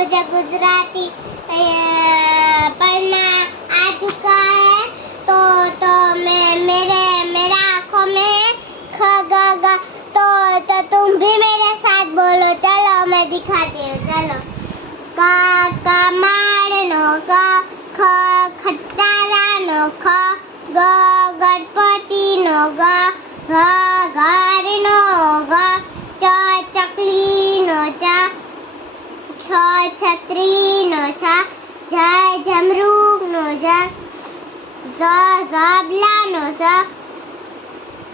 मुझे गुजराती पढ़ना आ चुका है। तो मैं मेरा आँखों में ख ग ग तो तुम भी मेरे साथ बोलो। चलो मैं दिखाती हूँ। चलो का मारनो क ख खटारानो ख ग गणपति नो ग घ घरनो ग च चकली नो च छ छतरी नो छ झ झमरूक नो झ ઝ ઝબલા નો ઝ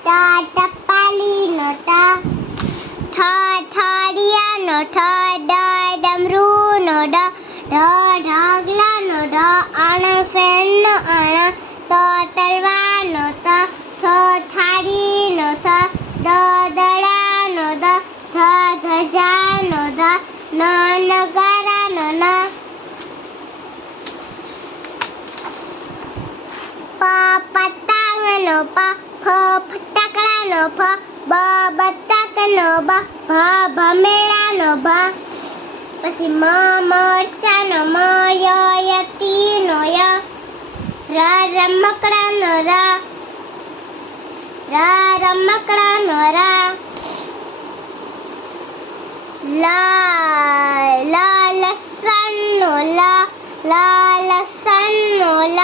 ટ ટપાલી નો ટ ઠ ઠડિયા નો ઠ ડ ડમરૂ નો ડ ઢ ઢગલા નો ઢ અણ ફેન નો અણ ત તલવાર નો ત થ થાળી નો થ દ દડા નો દ ધ ધજા નો ધ ન નગારા નો ન પ પતંગનો પ ફ ફટાકડાનો ફ બ બતકનો બ ભ ભમેડાનો ભ પછી મ મરચાનો મ ય યતીનો ય ર રમકડાનો ર રમકડાનો ર લ લસણનો લ લસણનો લ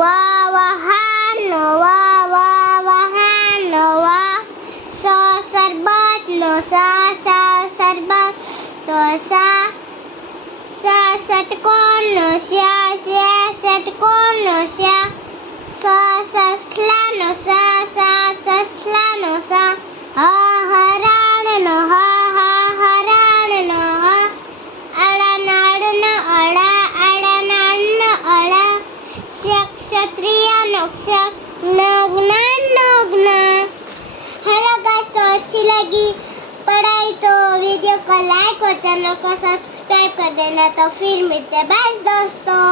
વાહનો વાહનો વા સરબતનો સરબત તો ષટકોણનો ષટકોણનો સસલાનો સસલાનો હરણનો હરણનો અળનાળનો અળનાળનો અળ क्षत्रिया नग्न। हेलो गाइस, तो अच्छी लगी पढ़ाई तो वीडियो को लाइक और चैनल को सब्सक्राइब कर देना। तो फिर मिलते हैं, बाय दोस्तों।